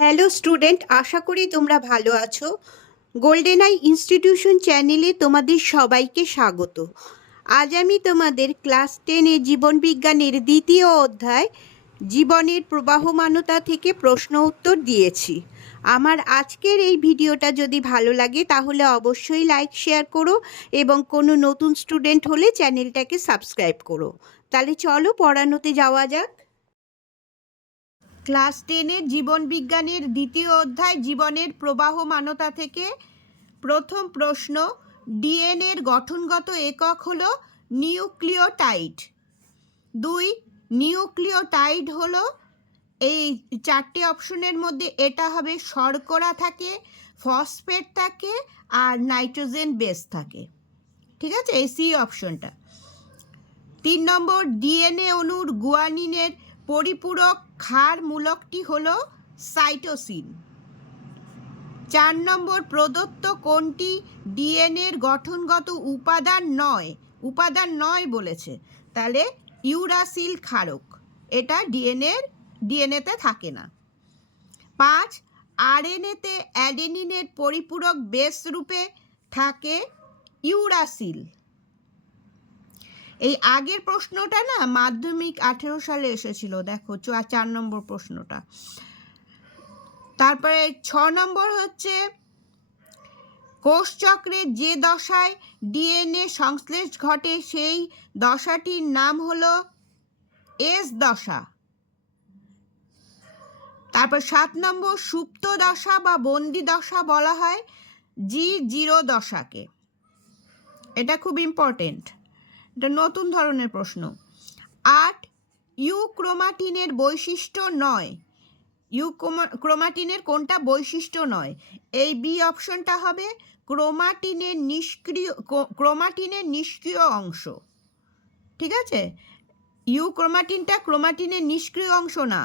Hello student, আশা করি তোমরা ভালো আছো। গোল্ডেন আই ইনস্টিটিউশন চ্যানেলে তোমাদের সবাইকে স্বাগত। আজ আমি তোমাদের ক্লাস 10 জীবনবিজ্ঞানের দ্বিতীয় অধ্যায় জীবনের প্রবাহমানতা থেকে প্রশ্ন উত্তর দিয়েছি। আমার আজকের এই ভিডিওটা যদি ভালো লাগে তাহলে অবশ্যই লাইক শেয়ার করো এবং কোনো নতুন স্টুডেন্ট হলে চ্যানেলটাকে সাবস্ক্রাইব করো। তাহলে চলো পড়ানোতে যাওয়া যাক। ক্লাস 10 জীবনবিজ্ঞানের দ্বিতীয় অধ্যায় জীবনের প্রবাহমানতা থেকে প্রথম প্রশ্ন, ডিএনএর গঠনগত একক হলো নিউক্লিওটাইড। 2, নিউক্লিওটাইড হলো এই চারটে অপশনের মধ্যে এটা হবে শর্করা থাকে, ফসফেট থাকে আর নাইট্রোজেন বেস থাকে। ঠিক আছে, এই সি অপশনটা। 3 নম্বর, ডিএনএ অণুর গুয়ানিনের পরিপূরক ক্ষার মূলকটি হলো সাইটোসিন। 4 নম্বর, প্রদত্ত কোনটি ডিএনএর গঠনগত উপাদান নয় বলেছে, তাহলে ইউরাসিল ক্ষারক, এটা ডিএনএতে থাকে না। 5, আরএনএতে অ্যাডেনিনের পরিপূরক বেস রূপে থাকে ইউরাসিল। এই আগের প্রশ্নটা না মাধ্যমিক 18 সালে এসেছিল, দেখো 4 নম্বর প্রশ্নটা। তারপরে 6 নম্বর হচ্ছে, কোষচক্রের যে দশায় ডিএনএ সংশ্লেষ ঘটে সেই দশাটির নাম হলো এস দশা। তারপর 7 নম্বর, সুপ্ত দশা বা বন্দি দশা বলা হয় G0 দশাকে। এটা খুব ইম্পর্টেন্ট, এটা নতুন ধরনের প্রশ্ন। 8, ইউক্রোমাটিনের বৈশিষ্ট্য নয়, ক্রোমাটিনের কোনটা বৈশিষ্ট্য নয়? এই বি অপশনটা হবে ক্রোমাটিনের নিষ্ক্রিয় অংশ। ঠিক আছে, ইউক্রোমাটিনটা ক্রোমাটিনের নিষ্ক্রিয় অংশ না,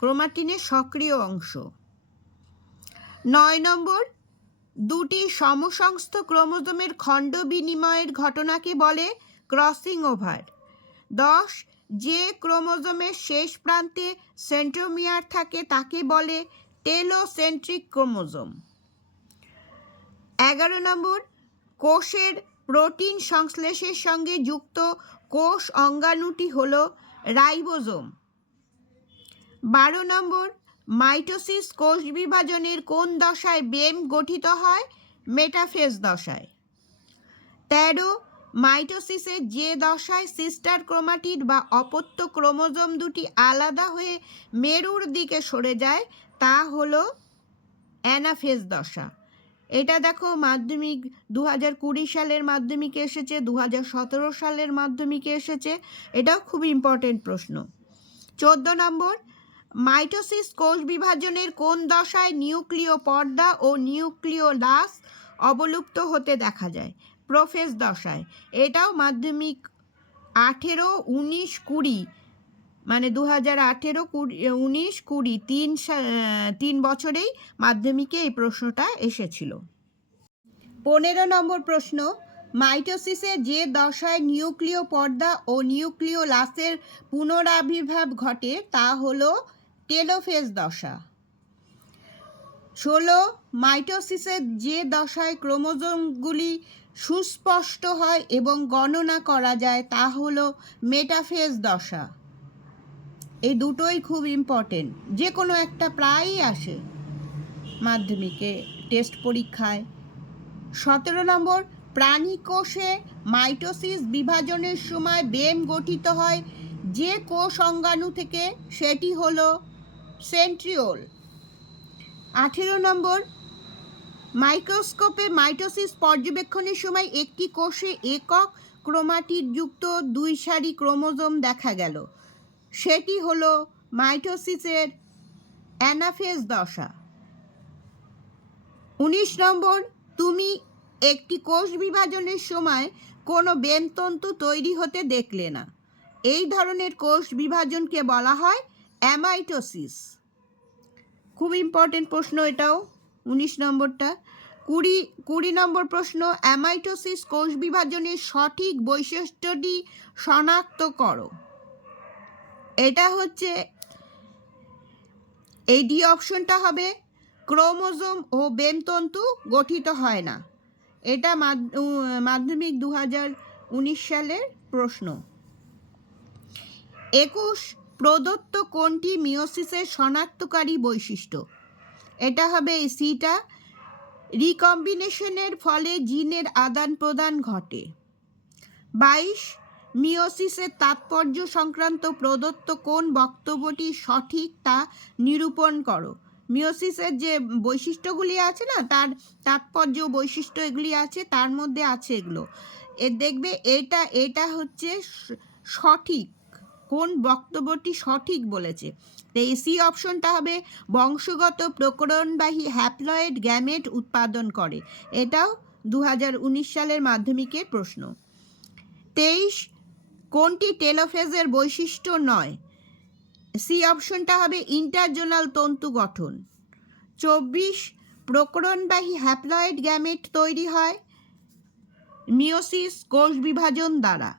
ক্রোমাটিনের সক্রিয় অংশ। 9 নম্বর, দুটি সমসংস্থ ক্রোমোজোমের খণ্ড বিনিময়ের ঘটনাকে বলে ক্রসিং ওভার। 10, যে ক্রোমোজোমের শেষ প্রান্তে সেন্ট্রোমিয়ার থাকে তাকে বলে টেলোসেন্ট্রিক ক্রোমোজোম। 11 নম্বর, কোষের প্রোটিন সংশ্লেষের সঙ্গে যুক্ত কোষ অঙ্গাণুটি হল রাইবোজোম। 12 নম্বর, মাইটোসিস কোষ বিভাজনের কোন দশায় বেম গঠিত হয়? মেটাফেজ দশায়। 13, মাইটোসিসের যে দশায় সিস্টার ক্রোমাটিড বা অপত্য ক্রোমোজোম দুটি আলাদা হয়ে মেরুর দিকে সরে যায় তা হলো অ্যানাফেজ দশা। এটা দেখো মাধ্যমিক 2020 সালের মাধ্যমিকে এসেছে, 2017 সালের মাধ্যমিকে এসেছে, এটাও খুব ইম্পর্টেন্ট প্রশ্ন। 14 নম্বর, মাইটোসিস কোষ বিভাজনের কোন দশায় নিউক্লিয় পর্দা ও নিউক্লিওলাস অবলুপ্ত হতে দেখা যায়? প্রোফেজ দশায়। এটাও মাধ্যমিক 18, 19, 20 মানে 2018, 19, 20 তিন বছরেই মাধ্যমিকে এই প্রশ্নটা এসেছিল। 15 নম্বর প্রশ্ন, মাইটোসিসে যে দশায় নিউক্লিয় পর্দা ও নিউক্লিওলাসের পুনরাবির্ভাব ঘটে তা হলো টেলোফেজ দশা। 16, মাইটোসিসের যে দশায় ক্রোমোজোমগুলি সুস্পষ্ট হয় এবং গণনা করা যায় তা হলো মেটাফেজ দশা। এই দুটোই খুব ইম্পর্টেন্ট, যে কোনো একটা প্রায়ই আসে মাধ্যমিকে টেস্ট পরীক্ষায়। 17 নম্বর, প্রাণী কোষে মাইটোসিস বিভাজনের সময় বেম গঠিত হয় যে কোষ অঙ্গাণু থেকে, সেটি হলো সেন্ট্রিওল। 18 নম্বর, মাইক্রোস্কোপে মাইটোসিস পর্যবেক্ষণের সময় একটি কোষে একক ক্রোমাটিড যুক্ত 2 সারি ক্রোমোজোম দেখা গেল, সেটি হলো মাইটোসিসের অ্যানাফেজ দশা। 19 নম্বর, তুমি একটি কোষ বিভাজনের সময় কোনো বেমতন্তু তৈরি হতে দেখলে না, এই ধরনের কোষ বিভাজনকে বলা হয় অ্যামাইটোসিস। খুব ইম্পর্টেন্ট প্রশ্ন এটাও, 19 নম্বরটা। 20 নম্বর প্রশ্ন, অ্যামাইটোসিস কোষ বিভাজনের সঠিক বৈশিষ্ট্যটি শনাক্ত করো। এটা হচ্ছে এই ডি অপশনটা হবে ক্রোমোজোম ও বেমতন্তু গঠিত হয় না। এটা মাধ্যমিক 2019 সালের প্রশ্ন। 21 প্রদত্ত কোনটি মিওসিসের শনাক্তকারী বৈশিষ্ট্য? এটা হবে এই সিটা, রিকম্বিনেশনের ফলে জিনের আদান প্রদান ঘটে। 22 মিওসিসের তাৎপর্য সংক্রান্ত প্রদত্ত কোন বক্তব্যটি সঠিক তা নিরূপণ করো। মিওসিসের যে বৈশিষ্ট্যগুলি আছে না, তার তাৎপর্য বৈশিষ্ট্য এগুলি আছে, তার মধ্যে আছে এগুলো। দেখবে এটা হচ্ছে সঠিক, কোন বক্তব্যটি সঠিক বলেছে। তো এই সি অপশনটা হবে বংশগত প্রকরণবাহী হ্যাপ্লয়েড গ্যামেট উৎপাদন করে। এটাও 2019 সালের মাধ্যমিকের প্রশ্ন। 23 কোনটি টেলোফেজের বৈশিষ্ট্য নয়? সি অপশনটা হবে ইন্টারজোনাল তন্তু গঠন। 24 প্রকরণবাহী হ্যাপ্লয়েড গ্যামেট তৈরি হয় মিওসিস কোষ বিভাজন দ্বারা।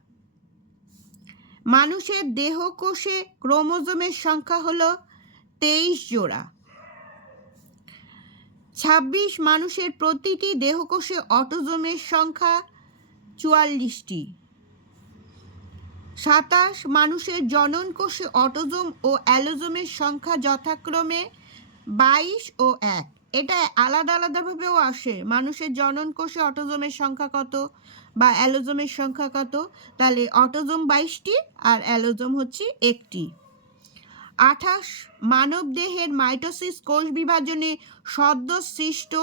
মানুষের দেহকোষে ক্রোমোজোমের সংখ্যা হলো 23 জোড়া। 26 মানুষের প্রতিটি দেহকোষে অটোজোমের সংখ্যা 44টি। 27 মানুষের জনন কোষে অটোজোম ও অ্যালোজোমের সংখ্যা যথাক্রমে 22 ও 1। এটা আলাদা আলাদাভাবেও আসে, মানুষের জনন কোষে অটোজোমের সংখ্যা কত বা অ্যালোজোমের সংখ্যা কত, তাহলে অটোজোম 22টি আর অ্যালোজোম হচ্ছে 1টি। 28 মানব দেহের মাইটোসিস কোষ বিভাজনে সদ্য সৃষ্ট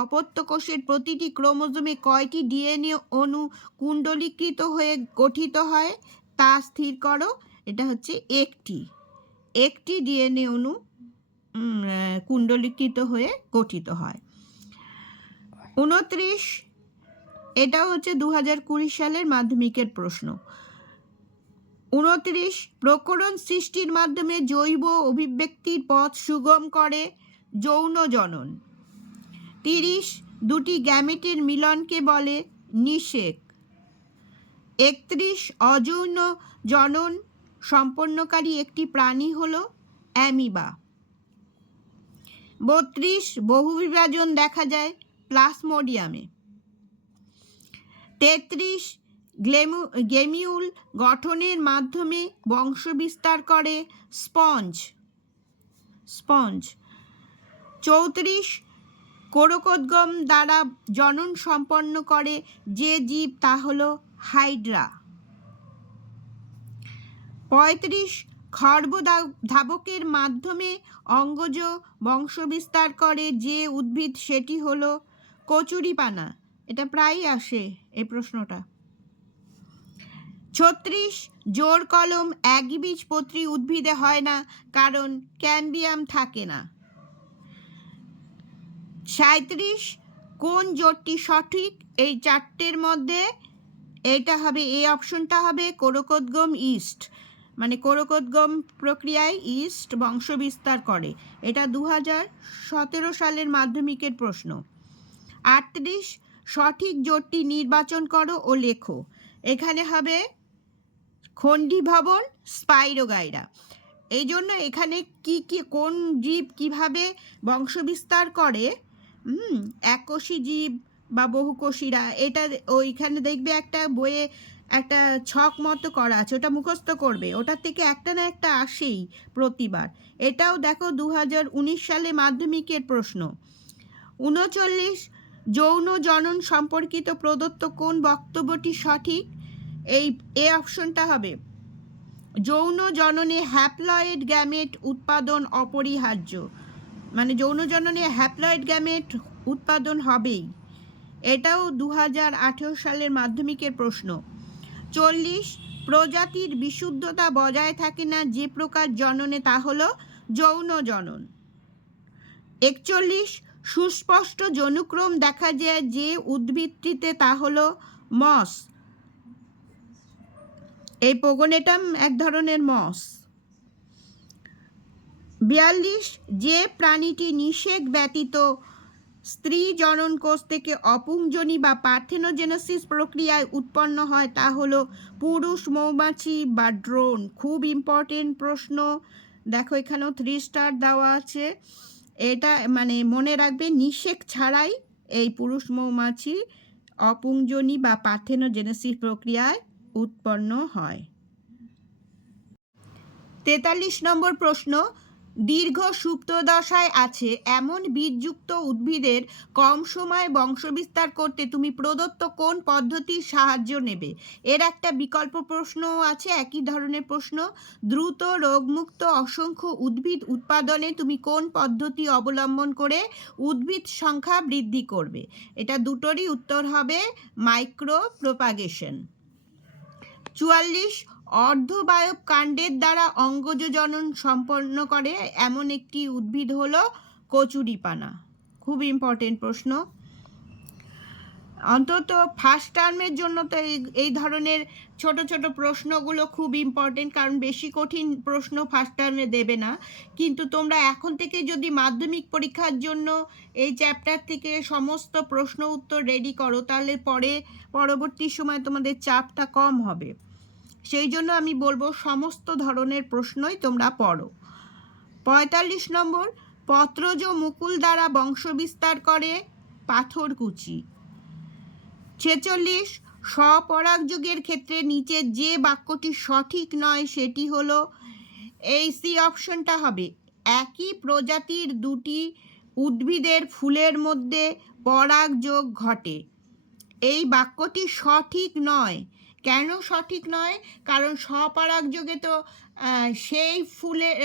অপত্য কোষের প্রতিটি ক্রোমোজোমে কয়টি ডিএনএ অণু কুণ্ডলীকৃত হয়ে গঠিত হয় তা স্থির করো। এটা হচ্ছে একটি ডিএনএ অণু কুণ্ডলীকৃত হয়ে গঠিত হয়। 29 এটা হচ্ছে 2020 সালের মাধ্যমিকের প্রশ্ন। 29 প্রকরণ সৃষ্টির মাধ্যমে জৈব অভিব্যক্তির পথ সুগম করে যৌন জনন। 30 দুটি গ্যামেটের মিলনকে বলে নিষেক। 31 অযৌন জনন সম্পন্নকারী একটি প্রাণী হলো অ্যামিবা। 32 বহুবিভাজন দেখা যায় প্লাজমোডিয়ামে। 33 গেমিউল গঠনের মাধ্যমে বংশবিস্তার করে স্পঞ্জ। 34 কোরকোদ্গম দ্বারা জনন সম্পন্ন করে যে জীব তা হলো হাইড্রা। 35 খর্বধাবকের মাধ্যমে অঙ্গজ বংশবিস্তার করে যে উদ্ভিদ সেটি হলো কচুরিপানা। এটা প্রায়ই আসে এই প্রশ্নটা। 36 জোর কলম একবীজপত্রী উদ্ভিদে হয় না, কারণ ক্যাম্বিয়াম থাকে না। 37 কোন জোটটি সঠিক এই চারটের মধ্যে? এটা হবে এই অপশনটা হবে কোরকোদ্গম ইস্ট, মানে কোরকোদ্গম প্রক্রিয়ায় ইস্ট বংশ বিস্তার করে। এটা 2017 সালের মাধ্যমিকের প্রশ্ন। 38 সঠিক জোটটি নির্বাচন করো ও লেখো। এখানে হবে খণ্ডীভবন স্পাইরোগাইরা। এই জন্য এখানে কোন জীব কিভাবে বংশবিস্তার করে, এককোষী জীব বা বহুকোষীরা, এটা ওইখানে দেখবে একটা বইয়ে একটা ছক মতো করা আছে, ওটা মুখস্থ করবে, ওটার থেকে একটা না একটা আসেই প্রতিবার। এটাও দেখো 2019 সালে মাধ্যমিকের প্রশ্ন। 39 যৌন জনন সম্পর্কিত প্রদত্ত কোন বক্তব্যটি সঠিক? এই অপশনটা হবে যৌন জননে হ্যাপ্লয়েড গ্যামেট উৎপাদন অপরিহার্য, মানে যৌন জননে হ্যাপ্লয়েড গ্যামেট উৎপাদন হবেই। এটাও 2018 সালের মাধ্যমিকের প্রশ্ন। 40 প্রজাতির বিশুদ্ধতা বজায় থাকে না যে প্রকার জননে তা হলো যৌন জনন। 41 সুস্পষ্ট যৌনক্রম দেখা যায় যে উদ্ভিদটিতে তা হলো মস। এই পোগোনেটাম এক ধরনের মস। 42 যে প্রাণীটি নিষেক ব্যতীত স্ত্রী জনন কোষ থেকে অপুংজনী বা পার্থেনোজেনেসিস প্রক্রিয়ায় উৎপন্ন হয় তা হলো পুরুষ মৌমাছি বা ড্রোন। খুব ইম্পর্টেন্ট প্রশ্ন, দেখো এখানেও 3 স্টার দেওয়া আছে। এটা মানে মনে রাখবে নিষেক ছাড়াই এই পুরুষ মৌমাছি অপুংজনী বা পার্থেনোজেনেসিস প্রক্রিয়ায় উৎপন্ন হয়। 43 নম্বর প্রশ্ন, দীর্ঘ সুপ্ত দশায় আছে এমন বীজযুক্ত উদ্ভিদের কম সময়ে বংশবিস্তার করতে তুমি প্রদত্ত কোন পদ্ধতির সাহায্য নেবে? এর একটা বিকল্প প্রশ্নও আছে, একই ধরনের প্রশ্ন। দ্রুত রোগমুক্ত অসংখ্য উদ্ভিদ উৎপাদনে তুমি কোন পদ্ধতি অবলম্বন করে উদ্ভিদ সংখ্যা বৃদ্ধি করবে? এটা দুটোরই উত্তর হবে মাইক্রো প্রোপাগেশন। 44, অর্ধবায়ব কাণ্ডের দ্বারা অঙ্গজ জনন সম্পন্ন করে এমন একটি উদ্ভিদ হলো কচুরিপানা। খুব ইম্পর্টেন্ট প্রশ্ন, অন্তত ফার্স্ট টার্মের জন্য তো এই ধরনের ছোট ছোট প্রশ্নগুলো খুব ইম্পর্টেন্ট, কারণ বেশি কঠিন প্রশ্ন ফার্স্ট টার্মে দেবে না। কিন্তু তোমরা এখন থেকে যদি মাধ্যমিক পরীক্ষার জন্য এই চ্যাপ্টার থেকে সমস্ত প্রশ্ন উত্তর রেডি করো, তাহলে পরবর্তী সময় তোমাদের চাপটা কম হবে। সেই জন্য আমি বলবো সমস্ত ধরনের প্রশ্নই তোমরা পড়ো। 45 নম্বর, পত্রজ মুকুল দ্বারা বংশবিস্তার করে পাথরকুচি। 46, স্বপরাগযোগের ক্ষেত্রে নিচের যে বাক্যটি সঠিক নয় সেটি হলো, এই সি অপশনটা হবে, একই প্রজাতির দুটি উদ্ভিদের ফুলের মধ্যে পরাগযোগ ঘটে। এই বাক্যটি সঠিক নয়। কেন সঠিক নয়? কারণ স্বপরাগযোগে তো সেই ফুলের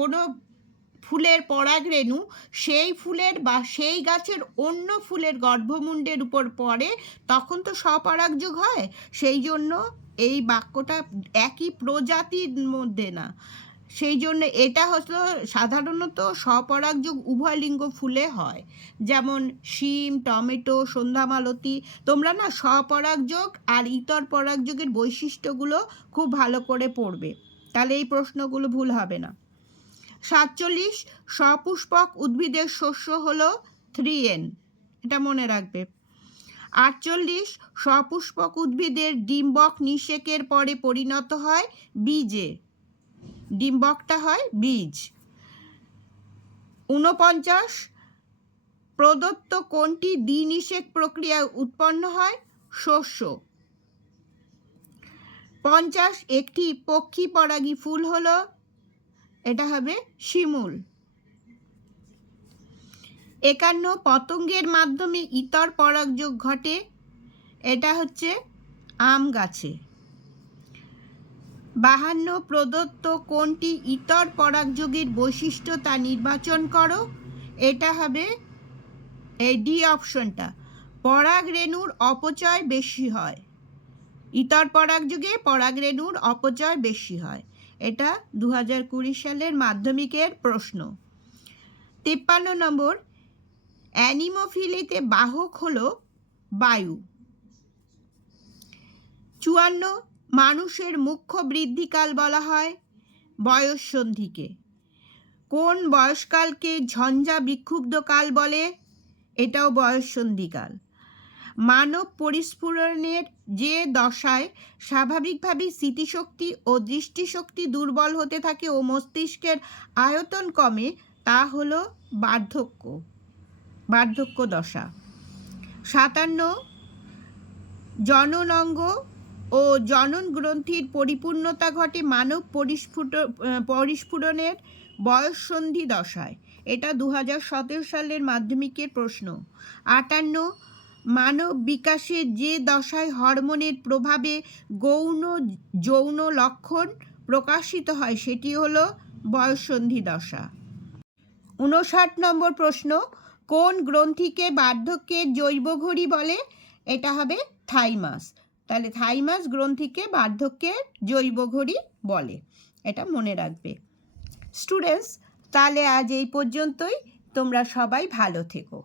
কোনো ফুলের পরাগরেণু সেই ফুলের বা সেই গাছের অন্য ফুলের গর্ভমুণ্ডের উপর পড়ে, তখন তো স্বপরাগযোগ হয়। সেই জন্য এই বাক্যটা একই প্রজাতির মধ্যে না, সেই জন্য এটা হলো সাধারণত স্বপরাগযোগ উভয় লিঙ্গ ফুলে হয়, যেমন শিম, টমেটো, সন্ধ্যামালতী। তোমরা না স্বপরাগযোগ আর ইতর পরাগযোগের বৈশিষ্ট্যগুলো খুব ভালো করে পড়বে, তাহলে এই প্রশ্নগুলো ভুল হবে না। 47, সপুষ্পক উদ্ভিদের শস্য হলো 3N, এটা মনে রাখবে। 48, সপুষ্পক উদ্ভিদের ডিম্বক নিষেকের পরে পরিণত হয় বীজে, ডিম্বকটা হয় বীজ। 49, প্রদত্ত কোনটি দ্বিনিষেক প্রক্রিয়ায় উৎপন্ন হয়? শস্য। 50, একটি পক্ষী পরাগী ফুল হলো, এটা হবে শিমুল। 51, পতঙ্গের মাধ্যমে ইতর পরাগযোগ ঘটে, এটা হচ্ছে আম গাছে। 52, প্রদত্ত কোনটি ইতর পরাগযোগের বৈশিষ্ট্য তা নির্বাচন করো, এটা হবে এই ডি অপশনটা, পরাগরেণুর অপচয় বেশি হয়। ইতর পরাগযোগে পরাগরেণুর অপচয় বেশি হয়। এটা 2020 সালের মাধ্যমিকের প্রশ্ন। 53 নম্বর, অ্যানিমোফিলিতে বাহক হলো বায়ু। 54, মানুষের মুখ্য বৃদ্ধিকাল বলা হয় বয়ঃসন্ধিকে। কোন বয়সকালকে ঝঞ্ঝা বিক্ষুব্ধ কাল বলে? এটাও বয়ঃসন্ধিকাল। মানব পরিস্ফুরণের যে দশায় স্বাভাবিকভাবেই স্মৃতিশক্তি ও দৃষ্টিশক্তি দুর্বল হতে থাকে ও মস্তিষ্কের আয়তন কমে, তা হলো বার্ধক্য দশা। 57, জননাঙ্গ ও জনন গ্রন্থির পরিপূর্ণতা ঘটে মানব পরিস্ফুরণের বয়ঃসন্ধি দশায়, এটা 2017 সালের মাধ্যমিকের প্রশ্ন। 58, মানব বিকাশের যে দশায় হরমোনের প্রভাবে গৌণ যৌন লক্ষণ প্রকাশিত হয় সেটি হলো বয়ঃসন্ধি দশা। 59 নম্বর প্রশ্ন, কোন গ্রন্থিকে বার্ধক্যের জৈব ঘড়ি বলে? এটা হবে থাইমাস। তাহলে থাইমাস গ্রন্থিকে বার্ধক্যের জৈব ঘড়ি বলে, এটা মনে রাখবে। স্টুডেন্টস, তাহলে আজ এই পর্যন্তই। তোমরা সবাই ভালো থেকো।